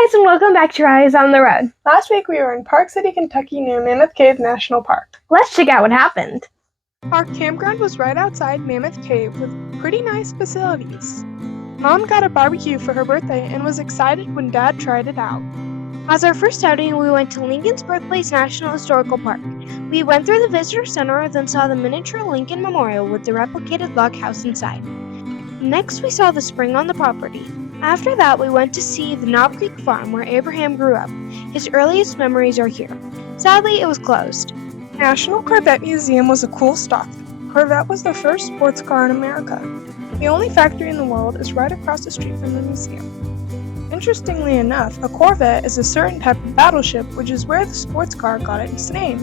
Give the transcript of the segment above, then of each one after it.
guys, and welcome back to Eyes on the Road. Last week we were in Park City, Kentucky near Mammoth Cave National Park. Let's check out what happened. Our campground was right outside Mammoth Cave with pretty nice facilities. Mom got a barbecue for her birthday and was excited when Dad tried it out. As our first outing, we went to Lincoln's Birthplace National Historical Park. We went through the visitor center, then saw the miniature Lincoln Memorial with the replicated log house inside. Next, we saw the spring on the property. After that, we went to see the Knob Creek Farm where Abraham grew up. His earliest memories are here. Sadly, it was closed. National Corvette Museum was a cool stop. Corvette was the first sports car in America. The only factory in the world is right across the street from the museum. Interestingly enough, a Corvette is a certain type of battleship, which is where the sports car got its name.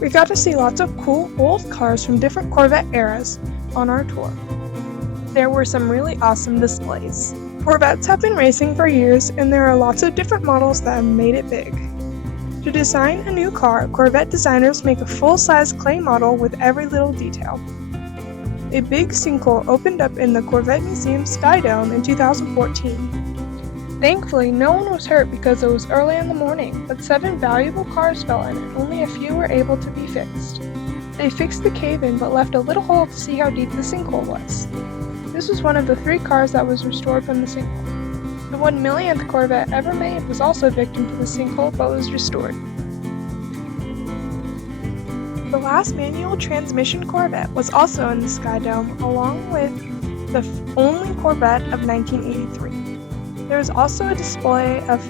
We got to see lots of cool old cars from different Corvette eras on our tour. There were some really awesome displays. Corvettes have been racing for years, and there are lots of different models that have made it big. To design a new car, Corvette designers make a full-size clay model with every little detail. A big sinkhole opened up in the Corvette Museum Sky Dome in 2014. Thankfully, no one was hurt because it was early in the morning, but 7 valuable cars fell in and only a few were able to be fixed. They fixed the cave-in but left a little hole to see how deep the sinkhole was. This was one of the 3 cars that was restored from the sinkhole. The 1 millionth Corvette ever made was also victim to the sinkhole but was restored. The last manual transmission Corvette was also in the Sky Dome, along with the only Corvette of 1983. There is also a display of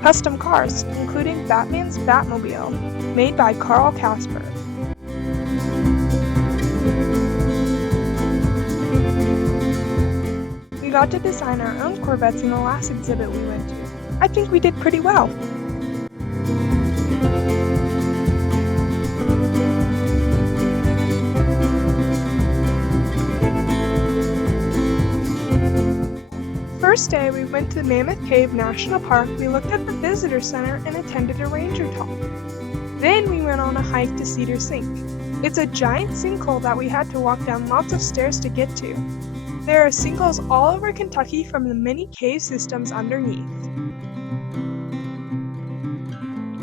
custom cars, including Batman's Batmobile, made by Carl Casper. We got to design our own Corvettes in the last exhibit we went to. I think we did pretty well. First day we went to Mammoth Cave National Park. We looked at the visitor center and attended a ranger talk. Then we went on a hike to Cedar Sink. It's a giant sinkhole that we had to walk down lots of stairs to get to. There are sinkholes all over Kentucky from the many cave systems underneath.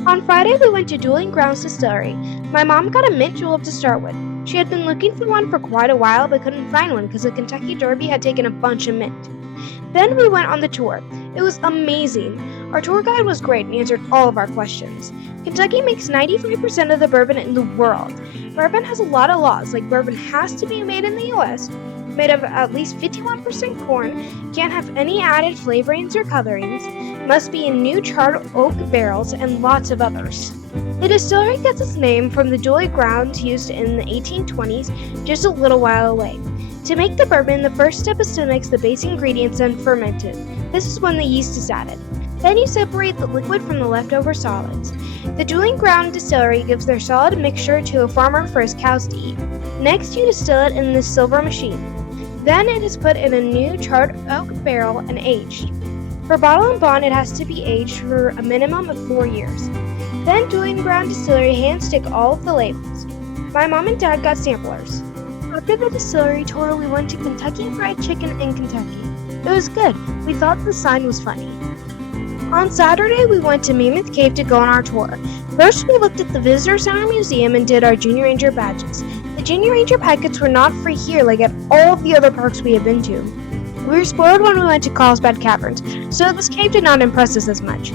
On Friday, we went to Dueling Grounds Distillery. My mom got a mint julep to start with. She had been looking for one for quite a while but couldn't find one because the Kentucky Derby had taken a bunch of mint. Then we went on the tour. It was amazing. Our tour guide was great and answered all of our questions. Kentucky makes 95% of the bourbon in the world. Bourbon has a lot of laws, like bourbon has to be made in the U.S., made of at least 51% corn, can't have any added flavorings or colorings, must be in new charred oak barrels, and lots of others. The distillery gets its name from the dueling grounds used in the 1820s, just a little while away. To make the bourbon, the first step is to mix the base ingredients and ferment it. This is when the yeast is added. Then you separate the liquid from the leftover solids. The Dueling Ground Distillery gives their solid mixture to a farmer for his cows to eat. Next, you distill it in this silver machine. Then it is put in a new charred oak barrel and aged. For bottle and bond, it has to be aged for a minimum of 4 years. Then Dueling Ground Distillery hand-stick all of the labels. My mom and dad got samplers. After the distillery tour, we went to Kentucky Fried Chicken in Kentucky. It was good. We thought the sign was funny. On Saturday, we went to Mammoth Cave to go on our tour. First, we looked at the Visitor Center Museum and did our Junior Ranger badges. The Junior Ranger packets were not free here like at all of the other parks we have been to. We were spoiled when we went to Carlsbad Caverns, so this cave did not impress us as much.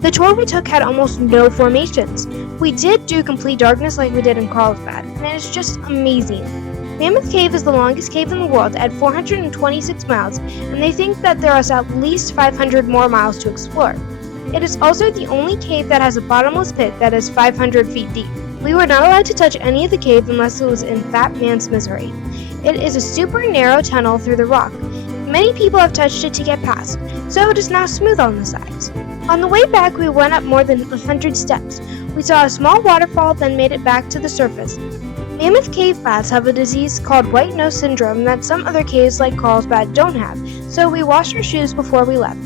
The tour we took had almost no formations. We did do complete darkness like we did in Carlsbad, and it is just amazing. Mammoth Cave is the longest cave in the world at 426 miles, and they think that there is at least 500 more miles to explore. It is also the only cave that has a bottomless pit that is 500 feet deep. We were not allowed to touch any of the cave unless it was in Fat Man's Misery. It is a super narrow tunnel through the rock. Many people have touched it to get past, so it is now smooth on the sides. On the way back, we went up more than 100 steps. We saw a small waterfall, then made it back to the surface. Mammoth Cave bats have a disease called white nose syndrome that some other caves like Carlsbad don't have, so we washed our shoes before we left.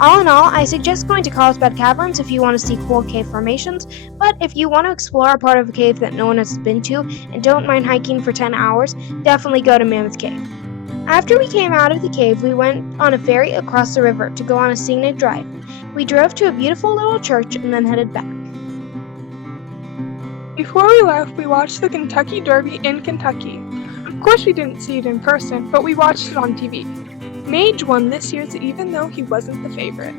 All in all, I suggest going to Carlsbad Caverns if you want to see cool cave formations, but if you want to explore a part of a cave that no one has been to and don't mind hiking for 10 hours, definitely go to Mammoth Cave. After we came out of the cave, we went on a ferry across the river to go on a scenic drive. We drove to a beautiful little church and then headed back. Before we left, we watched the Kentucky Derby in Kentucky. Of course, we didn't see it in person, but we watched it on TV. Mage won this year's even though he wasn't the favorite.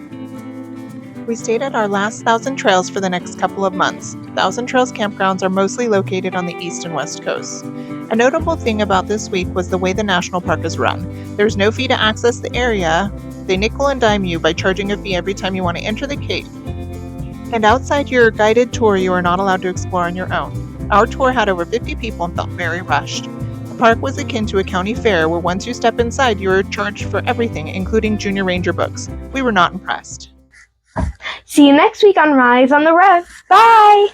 We stayed at our last Thousand Trails for the next couple of months. Thousand Trails campgrounds are mostly located on the east and west coasts. A notable thing about this week was the way the national park is run. There's no fee to access the area. They nickel and dime you by charging a fee every time you want to enter the cave. And outside your guided tour, you are not allowed to explore on your own. Our tour had over 50 people and felt very rushed. The park was akin to a county fair where once you step inside, you are charged for everything, including Junior Ranger books. We were not impressed. See you next week on Rise on the Road. Bye!